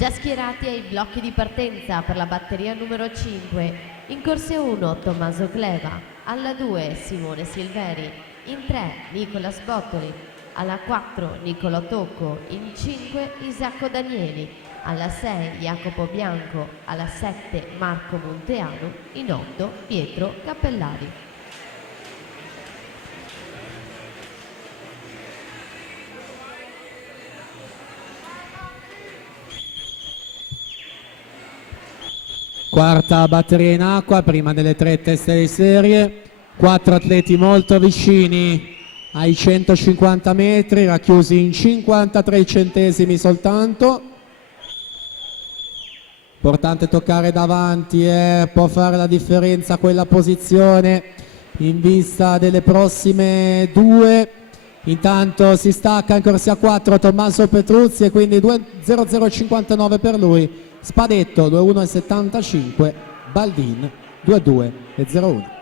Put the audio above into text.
Già schierati ai blocchi di partenza per la batteria numero 5, in corse 1 Tommaso Cleva, alla 2 Simone Silveri, in 3 Nicola Sbottoli, alla 4 Nicolò Tocco, in 5 Isacco Danieli, alla 6 Jacopo Bianco, alla 7 Marco Monteano, in 8 Pietro Cappellari. Quarta batteria in acqua, prima delle 3 teste di serie, 4 atleti molto vicini ai 150 metri, racchiusi in 53 centesimi soltanto. Importante toccare davanti, può fare la differenza quella posizione in vista delle prossime 2. Intanto si stacca in corsia 4 Tommaso Petruzzi e quindi 2.0059 per lui. Spadetto 2.1.75, Baldin 2.2.01.